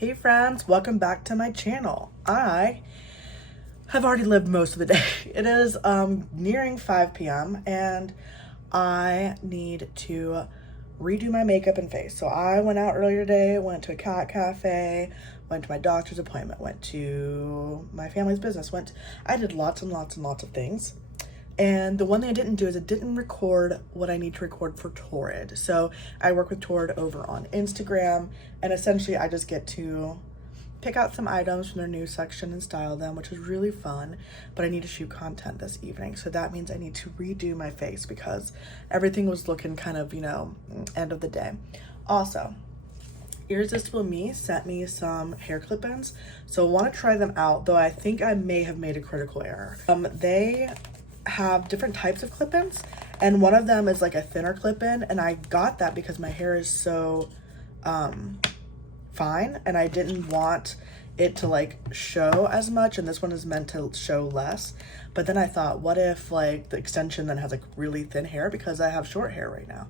Hey friends, welcome back to my channel. I have already lived most of the day. It is nearing 5 p.m. and I need to redo my makeup and face. So I went out earlier today, went to a cat cafe, went to my doctor's appointment, went to my family's business, I did lots and lots and lots of things. And the one thing I didn't do is it didn't record what I need to record for Torrid. So I work with Torrid over on Instagram, and essentially I just get to pick out some items from their news section and style them, which is really fun. But I need to shoot content this evening. So that means I need to redo my face because everything was looking kind of, end of the day. Also, Irresistible Me sent me some hair clip-ins. So I want to try them out, though I think I may have made a critical error. They have different types of clip-ins, and one of them is like a thinner clip-in, and I got that because my hair is so fine and I didn't want it to like show as much, and this one is meant to show less. But then I thought, what if like the extension then has like really thin hair, because I have short hair right now.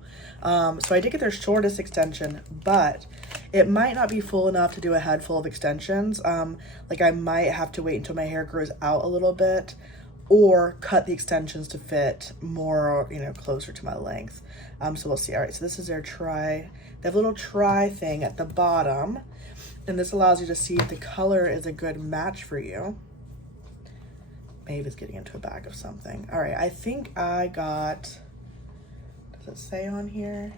So I did get their shortest extension, but it might not be full enough to do a head full of extensions. Like I might have to wait until my hair grows out a little bit, or cut the extensions to fit more, closer to my length. So we'll see. All right, so this is their try. They have a little try thing at the bottom, and this allows you to see if the color is a good match for you. Maeve is getting into a bag of something. All right, I think I got, does it say on here?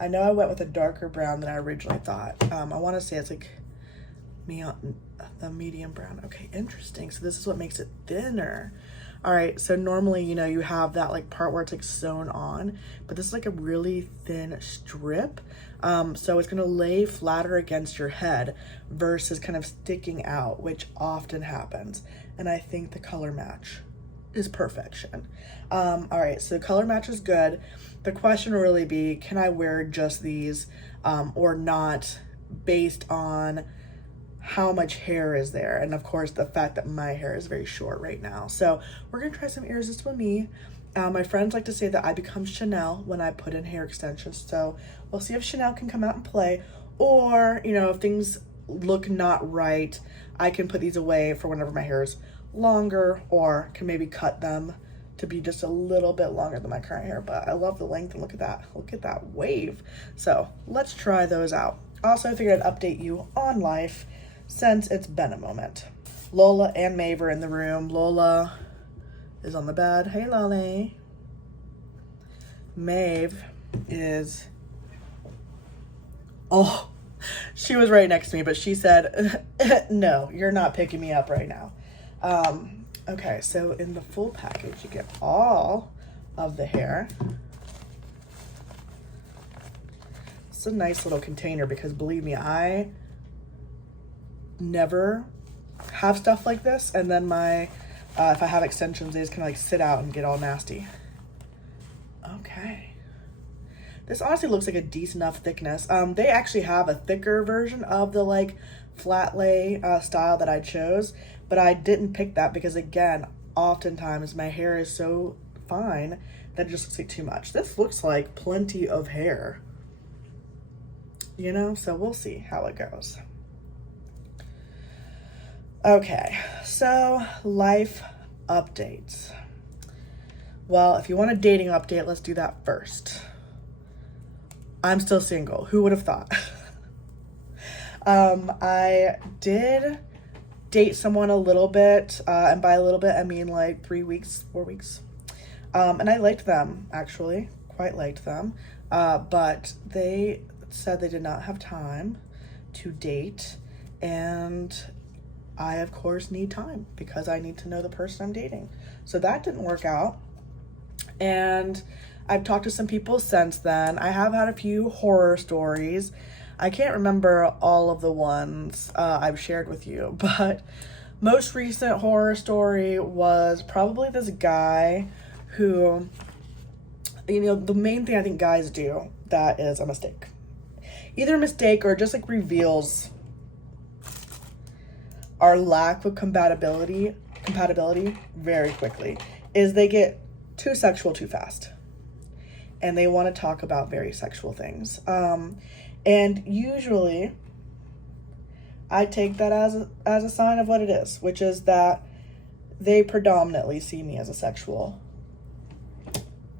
I know I went with a darker brown than I originally thought. I want to say it's like the medium brown. Okay, interesting. So this is what makes it thinner. All right, so normally, you have that like part where it's like sewn on, but this is like a really thin strip. So it's gonna lay flatter against your head versus kind of sticking out, which often happens. And I think the color match is perfection. All right, so the color match is good. The question will really be, can I wear just these or not, based on how much hair is there, and of course the fact that my hair is very short right now. So we're gonna try some Irresistible Me. My friends like to say that I become Chanel when I put in hair extensions, so we'll see if Chanel can come out and play, or if things look not right, I can put these away for whenever my hair is longer, or can maybe cut them to be just a little bit longer than my current hair. But I love the length, and look at that wave. So let's try those out. Also, I figured I'd update you on life since it's been a moment. Lola and Maeve are in the room. Lola is on the bed. Hey, Lolly. Maeve is, she was right next to me, but she said, no, you're not picking me up right now. Okay, so in the full package, you get all of the hair. It's a nice little container because, believe me, I never have stuff like this, and then my if I have extensions, they just kind of like sit out and get all nasty. Okay, this honestly looks like a decent enough thickness. They actually have a thicker version of the like flat lay style that I chose, but I didn't pick that because, again, oftentimes my hair is so fine that it just looks like too much. This looks like plenty of hair, so we'll see how it goes. Okay, so life updates. Well, if you want a dating update, let's do that first. I'm still single. Who would have thought? I did date someone a little bit, and by a little bit, I mean like 3 weeks, 4 weeks. And I liked them, actually, quite liked them. But they said they did not have time to date, and I, of course, need time because I need to know the person I'm dating. So that didn't work out. And I've talked to some people since then. I have had a few horror stories. I can't remember all of the ones I've shared with you, but most recent horror story was probably this guy who, the main thing I think guys do that is a mistake. Either a mistake or just like reveals our lack of compatibility very quickly, is they get too sexual too fast, and they want to talk about very sexual things. And usually I take that as a sign of what it is, which is that they predominantly see me as a sexual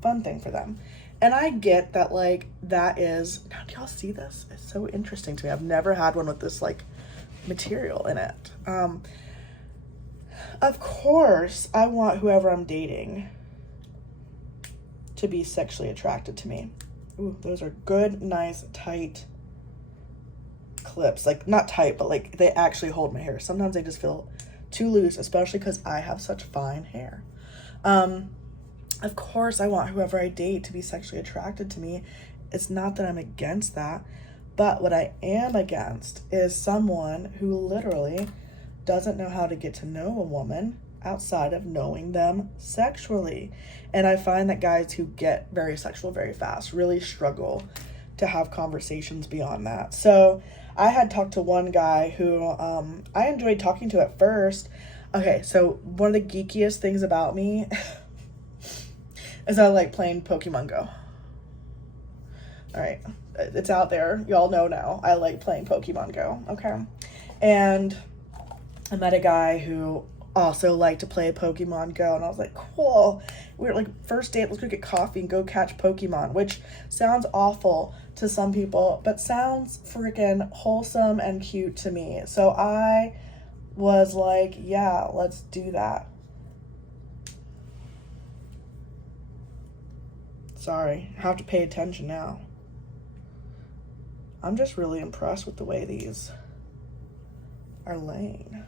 fun thing for them. And I get that, like, that is, now do y'all see this? It's so interesting to me. I've never had one with this, like, material in it. Of course, I want whoever I'm dating to be sexually attracted to me. Ooh, those are good, nice, tight clips. Like, not tight, but, like, they actually hold my hair. Sometimes they just feel too loose, especially because I have such fine hair. Of course, I want whoever I date to be sexually attracted to me. It's not that I'm against that, but what I am against is someone who literally doesn't know how to get to know a woman outside of knowing them sexually. And I find that guys who get very sexual very fast really struggle to have conversations beyond that. So I had talked to one guy who I enjoyed talking to at first. Okay, so one of the geekiest things about me is I like playing Pokemon Go. All right, it's out there. Y'all know now. I like playing Pokemon Go, okay? And I met a guy who also liked to play Pokemon Go, and I was like, cool. We were like, first date, let's go get coffee and go catch Pokemon, which sounds awful to some people, but sounds freaking wholesome and cute to me. So I was like, yeah, let's do that. Sorry, I have to pay attention now. I'm just really impressed with the way these are laying.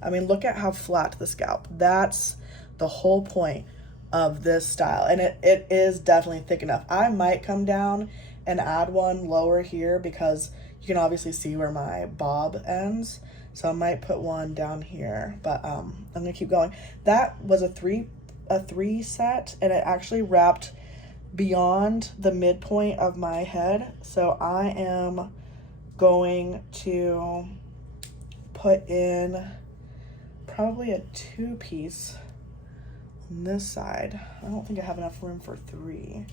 I mean, look at how flat the scalp. That's the whole point of this style. And it is definitely thick enough. I might come down and add one lower here because you can obviously see where my bob ends. So I might put one down here, but I'm gonna keep going. That was a three set, and it actually wrapped beyond the midpoint of my head. So I am going to put in probably a 2-piece on this side. I don't think I have enough room for 3.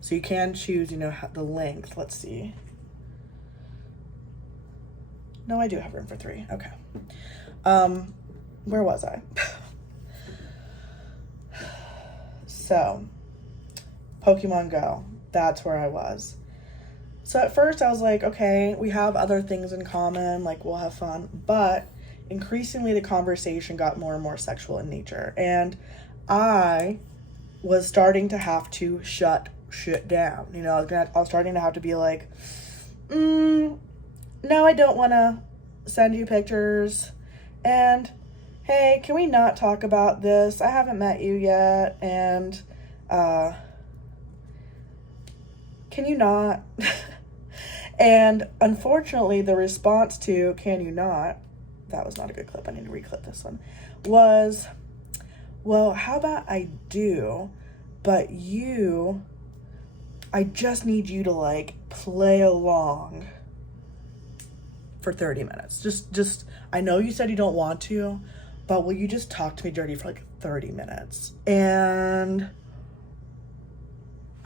So you can choose, you know, the length. Let's see. No, I do have room for 3. Okay. Where was I? So, Pokemon Go. That's where I was. So at first I was like, okay, we have other things in common, like we'll have fun. But increasingly the conversation got more and more sexual in nature. And I was starting to have to shut shit down. You know, I was starting to have to be like, no, I don't want to send you pictures. And hey, can we not talk about this? I haven't met you yet. And can you not? And unfortunately, the response to can you not, that was not a good clip, I need to reclip this one, was, well, how about I do, but I just need you to like play along for 30 minutes. Just, I know you said you don't want to, but will you just talk to me dirty for like 30 minutes? And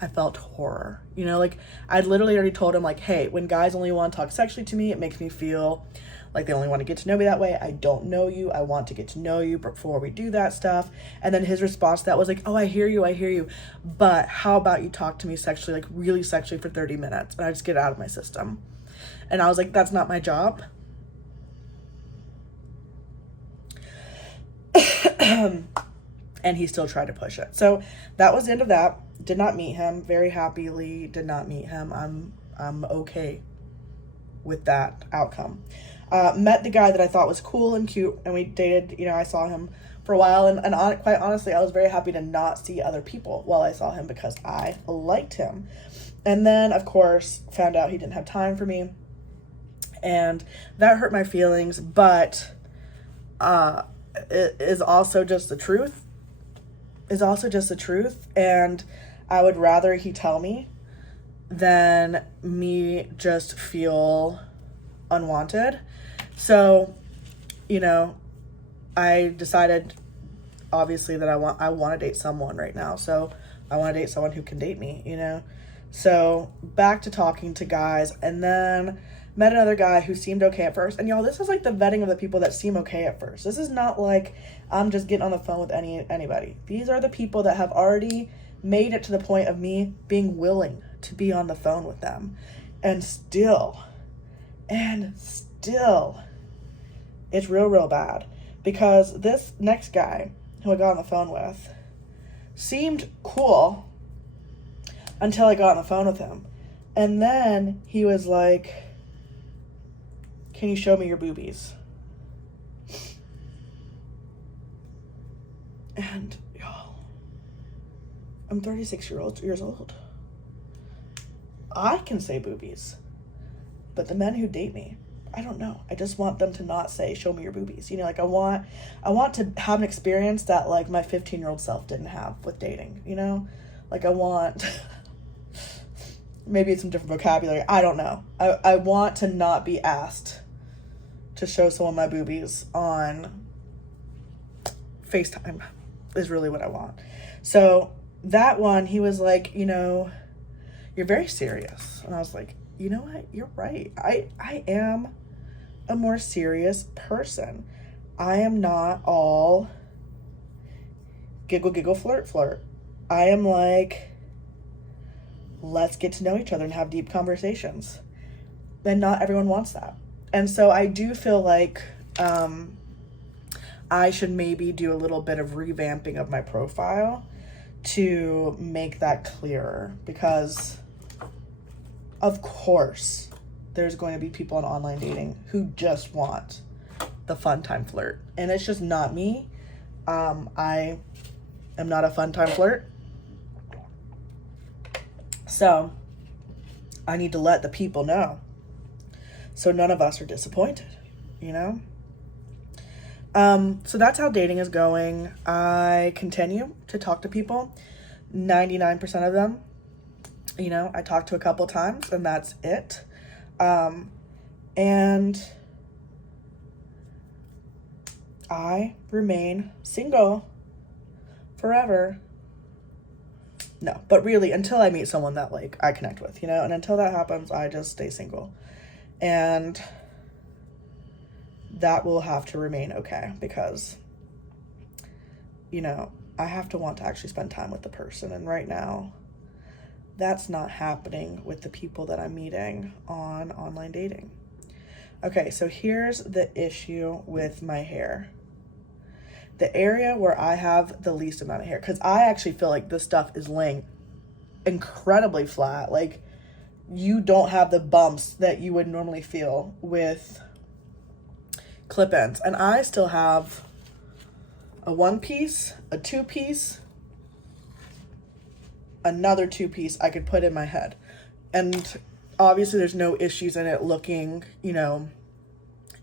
I felt horror. You know, like I'd literally already told him like, hey, when guys only want to talk sexually to me, it makes me feel like they only want to get to know me that way. I don't know you. I want to get to know you before we do that stuff. And then his response to that was like, oh, I hear you. But how about you talk to me sexually, like really sexually for 30 minutes? And I just get it out of my system. And I was like, that's not my job. And he still tried to push it. So that was the end of that. Did not meet him. Very happily did not meet him. I'm okay with that outcome. Met the guy that I thought was cool and cute, and we dated. You know, I saw him for a while, and quite honestly, I was very happy to not see other people while I saw him because I liked him. And then, of course, found out he didn't have time for me, and that hurt my feelings, but it is also just the truth. And I would rather he tell me than me just feel unwanted. So, you know, I decided obviously that I want to date someone right now. So I want to date someone who can date me, you know. So back to talking to guys, and then met another guy who seemed okay at first. And y'all, this is like the vetting of the people that seem okay at first. This is not like I'm just getting on the phone with anybody. These are the people that have already made it to the point of me being willing to be on the phone with them. And still, it's real bad. Because this next guy who I got on the phone with seemed cool until I got on the phone with him. And then he was like, can you show me your boobies? And y'all, I'm 36 years old. I can say boobies, but the men who date me, I don't know. I just want them to not say, show me your boobies. You know, like I want to have an experience that like my 15-year-old self didn't have with dating, you know? Like I want, maybe it's some different vocabulary. I don't know. I want to not be asked to show someone my boobies on FaceTime is really what I want. So that one, he was like, you know, you're very serious. And I was like, you know what? You're right. I am a more serious person. I am not all giggle, flirt. I am like, let's get to know each other and have deep conversations. And not everyone wants that. And so I do feel like I should maybe do a little bit of revamping of my profile to make that clearer, because of course there's going to be people on online dating who just want the fun time flirt, and it's just not me. I am not a fun time flirt, so I need to let the people know so none of us are disappointed, you know? So that's how dating is going. I continue to talk to people. 99% of them, you know, I talked to a couple times and that's it. And I remain single forever. No, but really until I meet someone that like I connect with, you know, and until that happens, I just stay single. And that will have to remain okay, because, you know, I have to want to actually spend time with the person. And right now, that's not happening with the people that I'm meeting on online dating. Okay, so here's the issue with my hair. The area where I have the least amount of hair, because I actually feel like this stuff is laying incredibly flat. Like, you don't have the bumps that you would normally feel with clip-ins. And I still have a 1-piece, a 2-piece, another 2-piece I could put in my head. And obviously there's no issues in it looking, you know,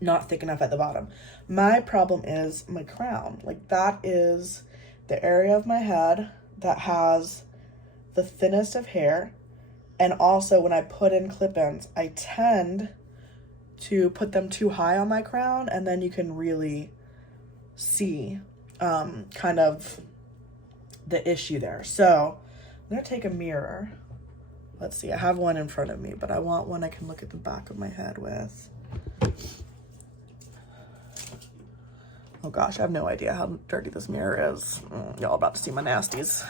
not thick enough at the bottom. My problem is my crown. Like, that is the area of my head that has the thinnest of hair. And also when I put in clip-ins, I tend to put them too high on my crown, and then you can really see kind of the issue there. So I'm gonna take a mirror. Let's see, I have one in front of me, but I want one I can look at the back of my head with. Oh gosh, I have no idea how dirty this mirror is. Y'all about to see my nasties.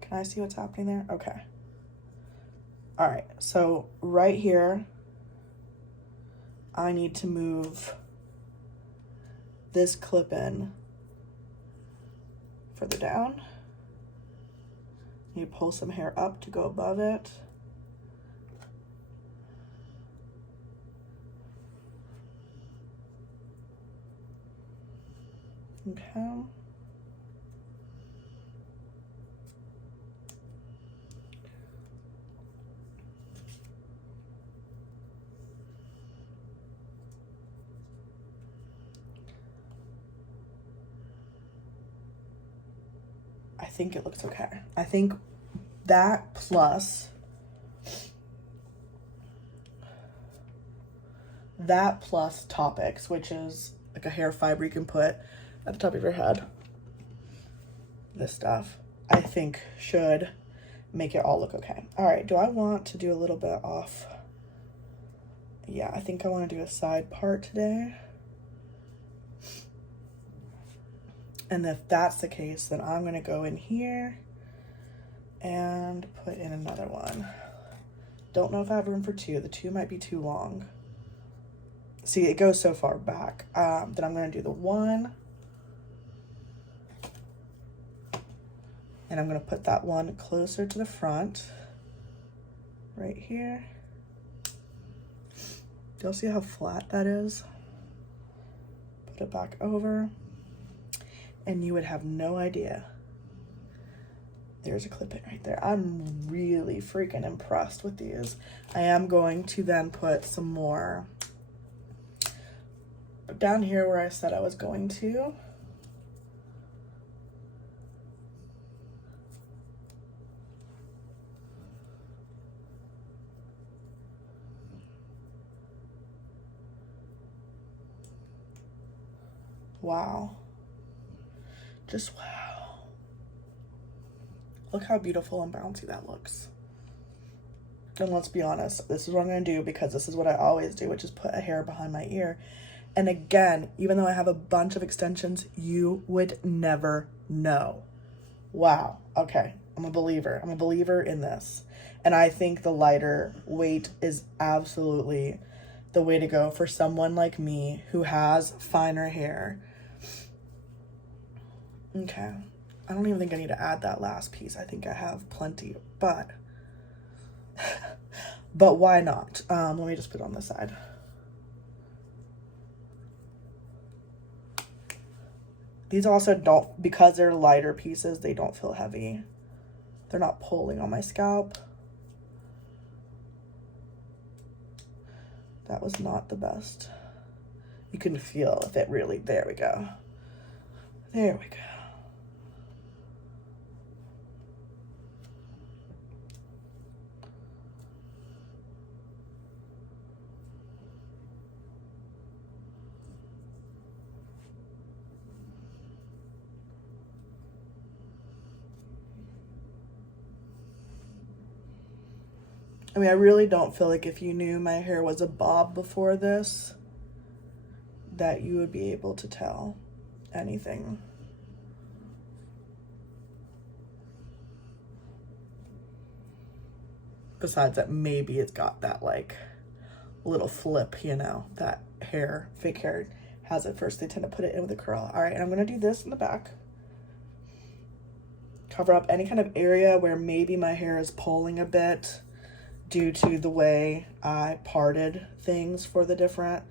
Can I see what's happening there? Okay. All right, so right here, I need to move this clip in further down. You pull some hair up to go above it. Okay. I think it looks okay. I think that plus that plus Toppik, which is like a hair fiber you can put at the top of your head. This stuff, I think, should make it all look okay. All right, do I want to do a little bit off? Yeah, I think I want to do a side part today. And if that's the case, then I'm going to go in here and put in another one. Don't know if I have room for two. The two might be too long. See, it goes so far back. Then I'm going to do the one. And I'm going to put that one closer to the front. Right here. Do y'all see how flat that is? Put it back over. And you would have no idea. There's a clip-in right there. I'm really freaking impressed with these. I am going to then put some more down here where I said I was going to. Wow. Just wow. Look how beautiful and bouncy that looks. And let's be honest, this is what I'm going to do because this is what I always do, which is put a hair behind my ear. And again, even though I have a bunch of extensions, you would never know. Wow. Okay. I'm a believer. I'm a believer in this. And I think the lighter weight is absolutely the way to go for someone like me who has finer hair. Okay. I don't even think I need to add that last piece. I think I have plenty, but why not? Let me just put it on this side. These also don't, because they're lighter pieces, they don't feel heavy. They're not pulling on my scalp. That was not the best. You can feel if it really, there we go. There we go. I mean, I really don't feel like if you knew my hair was a bob before this, that you would be able to tell anything. Besides that, maybe it's got that like little flip, you know, that hair, fake hair has at first. They tend to put it in with a curl. All right, and I'm gonna do this in the back. Cover up any kind of area where maybe my hair is pulling a bit due to the way I parted things for the different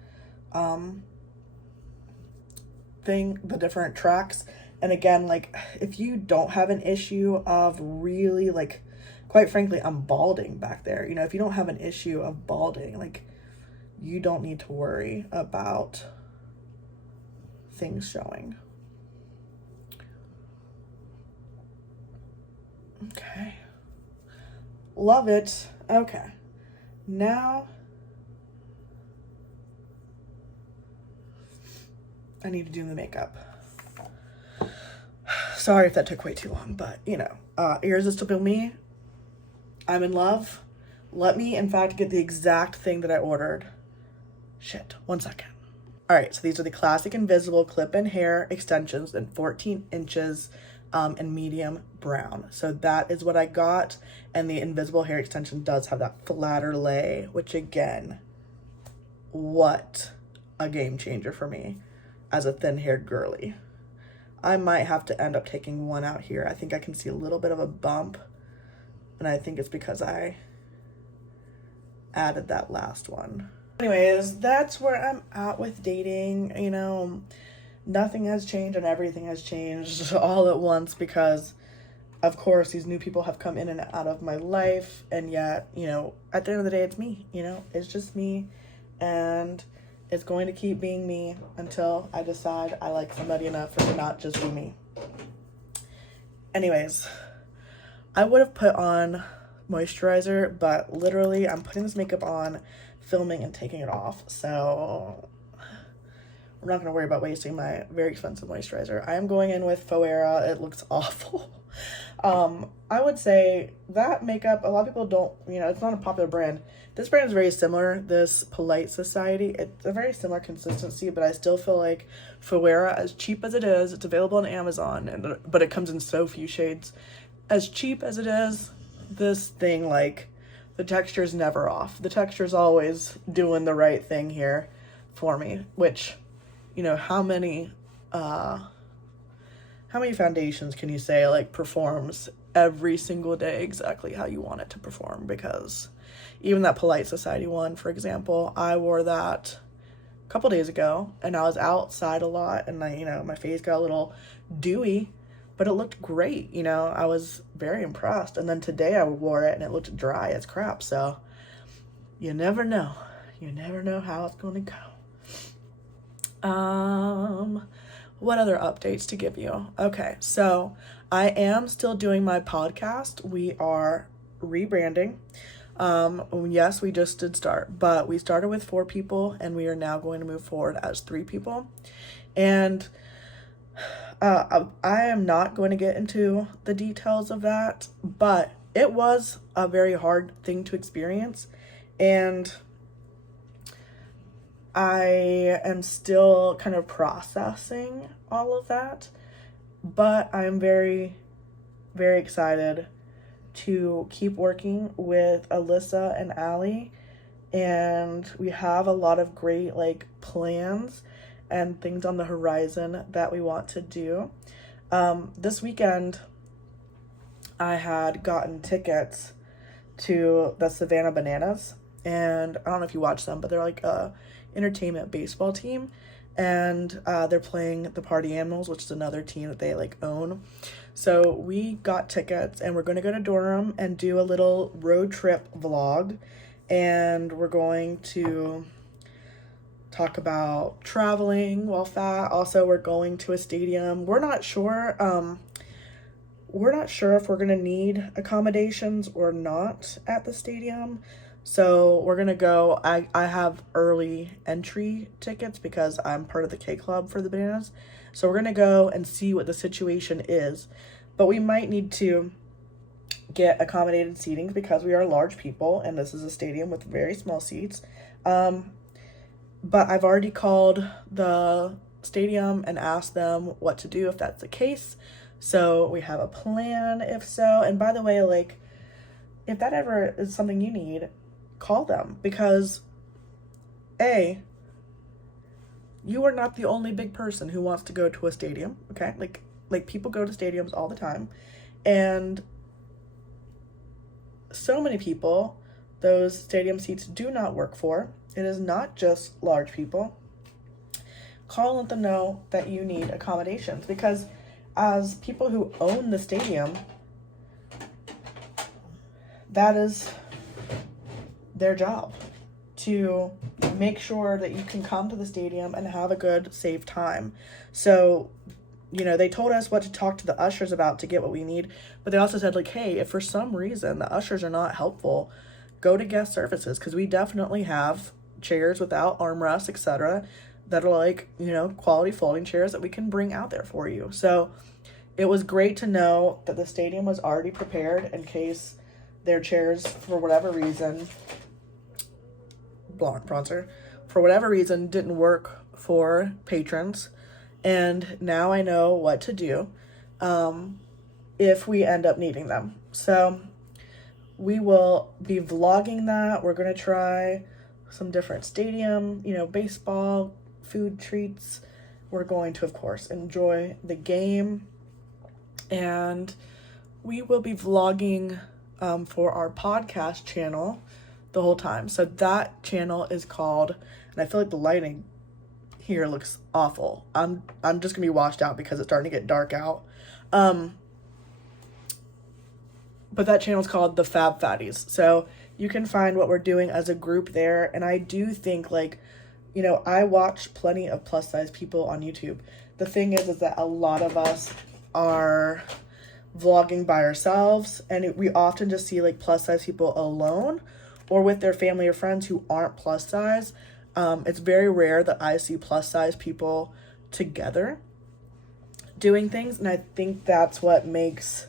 the different tracks. And again, like if you don't have an issue of really, like, quite frankly, I'm balding back there, you know, if you don't have an issue of balding, like, you don't need to worry about things showing. Okay, love it. Okay, now I need to do the makeup. Sorry if that took way too long, but you know, Irresistible Me, I'm in love. Let me, in fact, get the exact thing that I ordered. Shit, 1 second. All right, so these are the classic invisible clip-in hair extensions in 14 inches and medium brown. So that is what I got. And the invisible hair extension does have that flatter lay, which again, what a game changer for me as a thin-haired girly. I might have to end up taking one out here. I think I can see a little bit of a bump, and I think it's because I added that last one. Anyways, that's where I'm at with dating. You know, nothing has changed and everything has changed all at once because, of course, these new people have come in and out of my life. And yet, you know, at the end of the day, it's me. You know, it's just me. And it's going to keep being me until I decide I like somebody enough for it to not just be me. Anyways, I would have put on moisturizer, but literally I'm putting this makeup on, filming, and taking it off. So I'm not going to worry about wasting my very expensive moisturizer. I am going in with Phoera. It looks awful. I would say that makeup, a lot of people don't, you know, it's not a popular brand. This brand is very similar, this Polite Society. It's a very similar consistency, but I still feel like Phoera, as cheap as it is, it's available on Amazon, but it comes in so few shades. As cheap as it is, this thing, like, the texture is never off. The texture is always doing the right thing here for me, which, you know, how many foundations can you say, like, performs every single day exactly how you want it to perform? Because even that Polite Society one, for example, I wore that a couple days ago, and I was outside a lot, and you know, my face got a little dewy, but it looked great. You know, I was very impressed. And then today I wore it, and it looked dry as crap. So you never know. You never know how it's going to go. What other updates to give you? Okay, so I am still doing my podcast. We are rebranding. Yes, we just did start, but we started with 4 people, and we are now going to move forward as 3 people. And I am not going to get into the details of that, but it was a very hard thing to experience, and I am still kind of processing all of that, but I'm very, very excited to keep working with Alyssa and Allie, and we have a lot of great, like, plans and things on the horizon that we want to do. This weekend, I had gotten tickets to the Savannah Bananas, and I don't know if you watch them, but they're like a entertainment baseball team, and they're playing the Party Animals, which is another team that they, like, own. So we got tickets, and we're going to go to Durham and do a little road trip vlog, and we're going to talk about traveling while fat. Also, we're going to a stadium. We're not sure if we're going to need accommodations or not at the stadium. So we're going to go. I have early entry tickets because I'm part of the K Club for the Bananas. So we're going to go and see what the situation is. But we might need to get accommodated seatings because we are large people, and this is a stadium with very small seats. But I've already called the stadium and asked them what to do if that's the case. So we have a plan if so. And by the way, like, if that ever is something you need, call them, because A, you are not the only big person who wants to go to a stadium, okay? Like people go to stadiums all the time, and so many people those stadium seats do not work for. It is not just large people. Call and let them know that you need accommodations, because as people who own the stadium, that is their job, to make sure that you can come to the stadium and have a good, safe time. So, you know, they told us what to talk to the ushers about to get what we need, but they also said, like, hey, if for some reason the ushers are not helpful, go to guest services, because we definitely have chairs without armrests, etc., that are, like, you know, quality folding chairs that we can bring out there for you. So it was great to know that the stadium was already prepared in case their chairs, for whatever reason, bronzer, for whatever reason, didn't work for patrons. And now I know what to do if we end up needing them. So we will be vlogging that. We're going to try some different stadium, you know, baseball, food treats. We're going to, of course, enjoy the game. And we will be vlogging for our podcast channel the whole time. So that channel is called, and I feel like the lighting here looks awful. I'm just gonna be washed out because it's starting to get dark out. But that channel is called The Fab Fatties. So you can find what we're doing as a group there. And I do think, like, you know, I watch plenty of plus size people on YouTube. The thing is that a lot of us are vlogging by ourselves, and we often just see like plus size people alone or with their family or friends who aren't plus size. It's very rare that I see plus size people together doing things, and I think that's what makes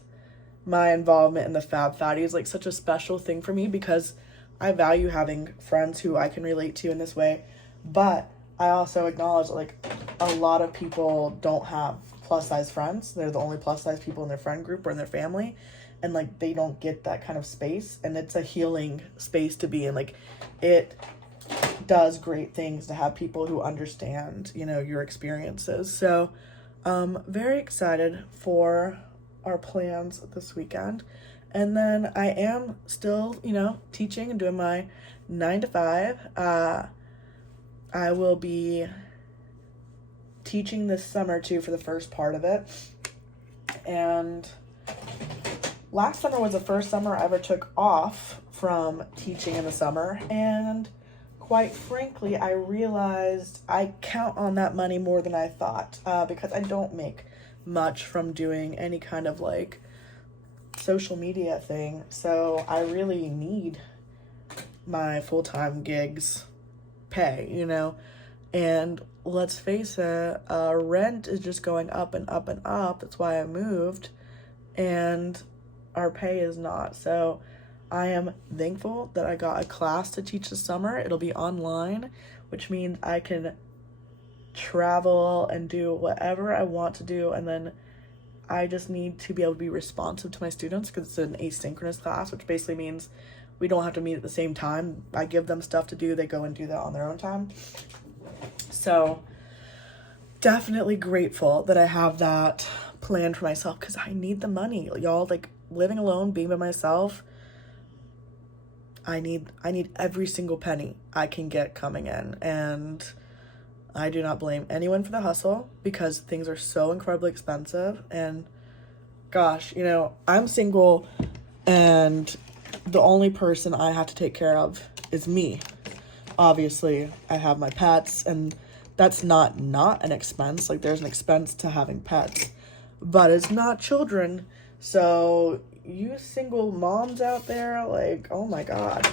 my involvement in the Fab Fatties like such a special thing for me, because I value having friends who I can relate to in this way, but I also acknowledge like a lot of people don't have plus size friends. They're the only plus size people in their friend group or in their family, and like they don't get that kind of space, and it's a healing space to be in. Like it does great things to have people who understand, you know, your experiences. So very excited for our plans this weekend. And then I am still, you know, teaching and doing my 9 to 5. I will be teaching this summer too for the first part of it. And last summer was the first summer I ever took off from teaching in the summer, and quite frankly, I realized I count on that money more than I thought, because I don't make much from doing any kind of like social media thing. So I really need my full-time gigs pay, you know? And let's face it, rent is just going up and up and up. That's why I moved, and our pay is not. So I am thankful that I got a class to teach this summer. It'll be online, which means I can travel and do whatever I want to do, and then I just need to be able to be responsive to my students, because it's an asynchronous class, which basically means we don't have to meet at the same time. I give them stuff to do, they go and do that on their own time. So definitely grateful that I have that planned for myself, because I need the money, y'all. Like living alone, being by myself, I need every single penny I can get coming in, and I do not blame anyone for the hustle, because things are so incredibly expensive. And gosh, you know, I'm single, and the only person I have to take care of is me. Obviously, I have my pets, and that's not an expense. Like there's an expense to having pets, but it's not children. So you single moms out there, like, oh my God.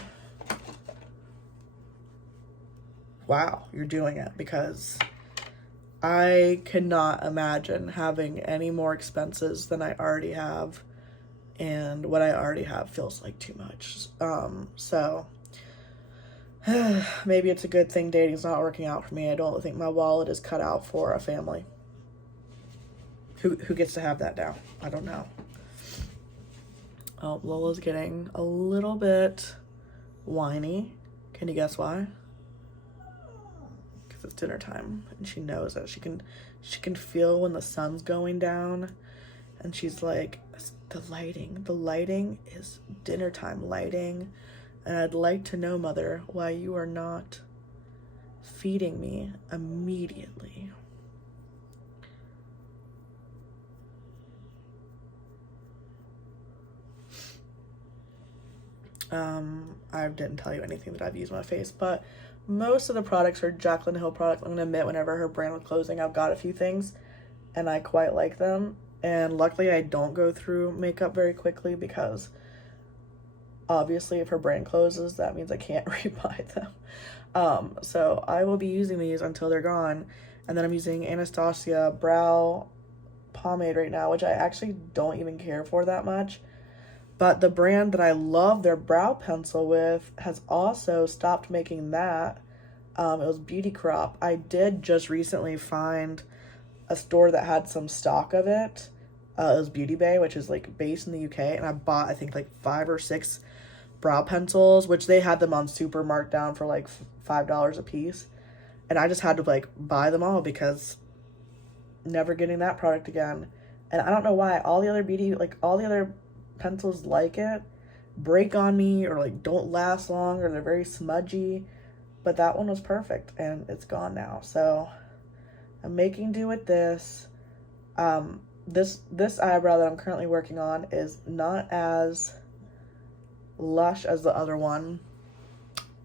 Wow, you're doing it, because I cannot imagine having any more expenses than I already have, and what I already have feels like too much. So maybe it's a good thing dating's not working out for me. I don't think my wallet is cut out for a family. Who gets to have that now? I don't know. Oh, Lola's getting a little bit whiny. Can you guess why? Because it's dinner time, and she knows that she can feel when the sun's going down, and she's like, the lighting is dinner time lighting, and I'd like to know, Mother, why you are not feeding me immediately. I didn't tell you anything that I've used on my face, but most of the products are Jaclyn Hill products. I'm gonna admit, whenever her brand was closing, I've got a few things, and I quite like them. And luckily, I don't go through makeup very quickly, because obviously, if her brand closes, that means I can't rebuy them. So I will be using these until they're gone. And then I'm using Anastasia brow pomade right now, which I actually don't even care for that much. But the brand that I love their brow pencil with has also stopped making that. It was Beauty Crop. I did just recently find a store that had some stock of it. It was Beauty Bay, which is like based in the UK. And I bought, I think, like 5 or 6 brow pencils, which they had them on super marked down for like $5 a piece. And I just had to like buy them all, because never getting that product again. And I don't know why all the other all the other pencils like it break on me, or like don't last long, or they're very smudgy, but that one was perfect, and it's gone now. So I'm making do with this. This eyebrow that I'm currently working on is not as lush as the other one,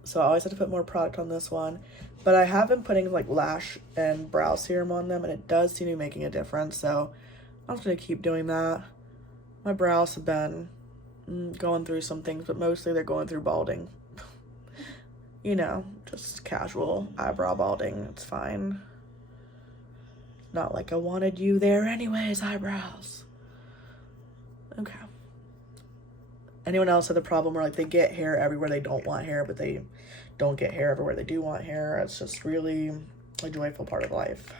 so I always have to put more product on this one. But I have been putting like lash and brow serum on them, and it does seem to be making a difference, so I'm just gonna keep doing that. My brows have been going through some things, but mostly they're going through balding. You know, just casual eyebrow balding. It's fine. Not like I wanted you there anyways, eyebrows. Okay. Anyone else have the problem where like they get hair everywhere they don't want hair, but they don't get hair everywhere they do want hair? It's just really a joyful part of life.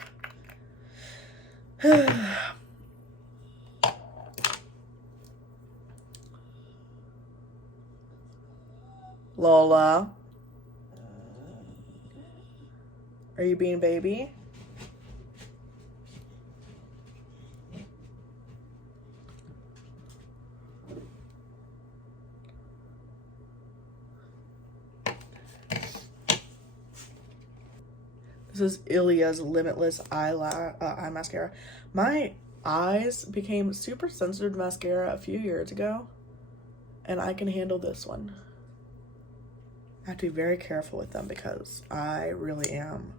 Lola, are you being baby? This is Ilia's Limitless Eye Mascara. My eyes became super sensitive to mascara a few years ago, and I can handle this one. I have to be very careful with them because I really am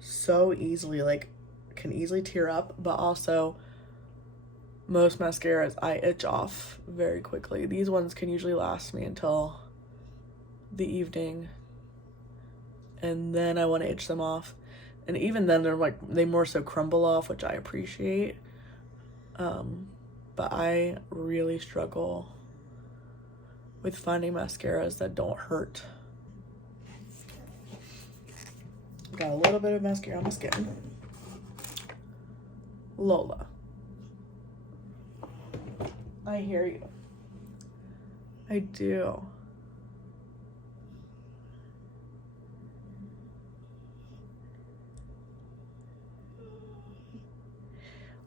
so easily, like, can easily tear up, but also most mascaras I itch off very quickly. These ones can usually last me until the evening, and then I want to itch them off. And even then they're like, they more so crumble off, which I appreciate. But I really struggle with finding mascaras that don't hurt. Got a little bit of mascara on my skin. Lola, I hear you. I do.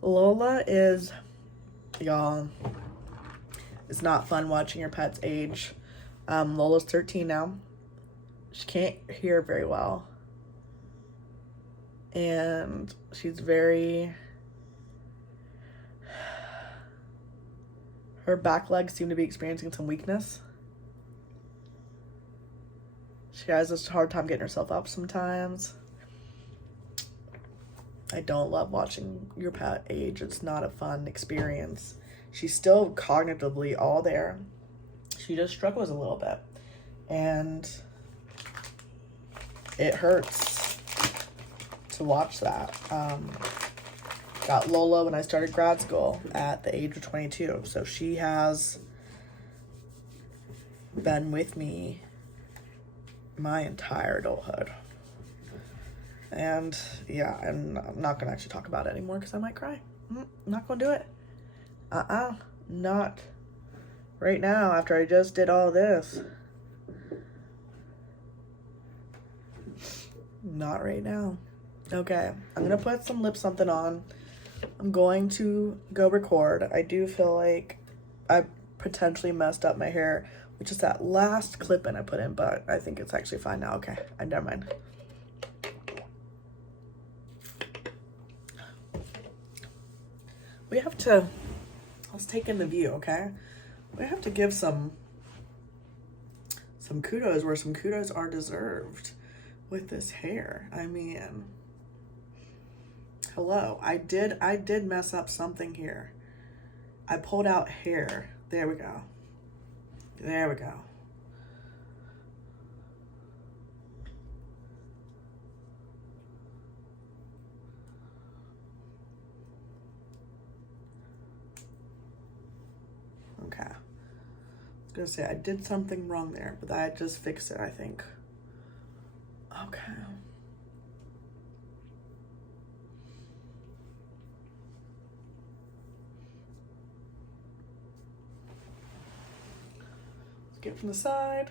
Lola is, y'all, it's not fun watching your pets age. Lola's 13 now. She can't hear very well. And she's very, her back legs seem to be experiencing some weakness. She has this hard time getting herself up sometimes. I don't love watching your pet age. It's not a fun experience. She's still cognitively all there. She just struggles a little bit. And it hurts to watch that. Got Lola when I started grad school at the age of 22. So she has been with me my entire adulthood. And yeah, I'm not gonna actually talk about it anymore because I might cry. I'm not gonna do it. Not right now after I just did all this. Not right now. Okay, I'm gonna put some lip something on. I'm going to go record. I do feel like I potentially messed up my hair, which is that last clip in I put in, but I think it's actually fine now. Okay, never mind. We have to, let's take in the view, okay? We have to give some kudos where some kudos are deserved with this hair. I mean, hello, I did mess up something here. I pulled out hair. There we go. There we go. Okay. I was gonna say I did something wrong there, but I just fixed it, I think. Okay. Let's get from the side.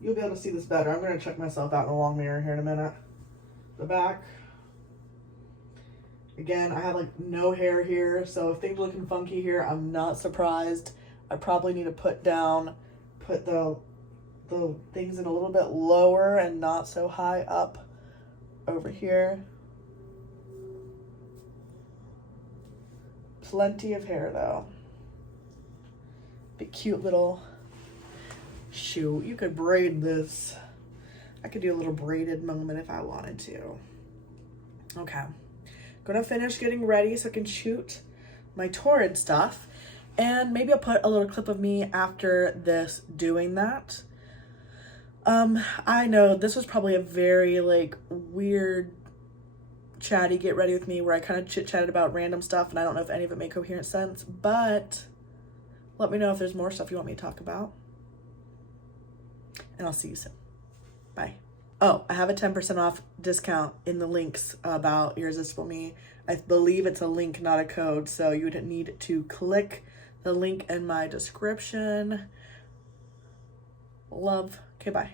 You'll be able to see this better. I'm gonna check myself out in a long mirror here in a minute. The back. Again, I have like no hair here, so if things are looking funky here, I'm not surprised. I probably need to put the things in a little bit lower and not so high up over here. Plenty of hair though. Big cute little, shoot, you could braid this. I could do a little braided moment if I wanted to. Okay. Gonna finish getting ready so I can shoot my torrid stuff. And maybe I'll put a little clip of me after this doing that. I know this was probably a very like weird, chatty get ready with me where I kind of chit-chatted about random stuff, and I don't know if any of it made coherent sense, but let me know if there's more stuff you want me to talk about. And I'll see you soon. Bye. Oh, I have a 10% off discount in the links about Irresistible Me. I believe it's a link, not a code, so you would need to click the link in my description. Love. Okay, bye.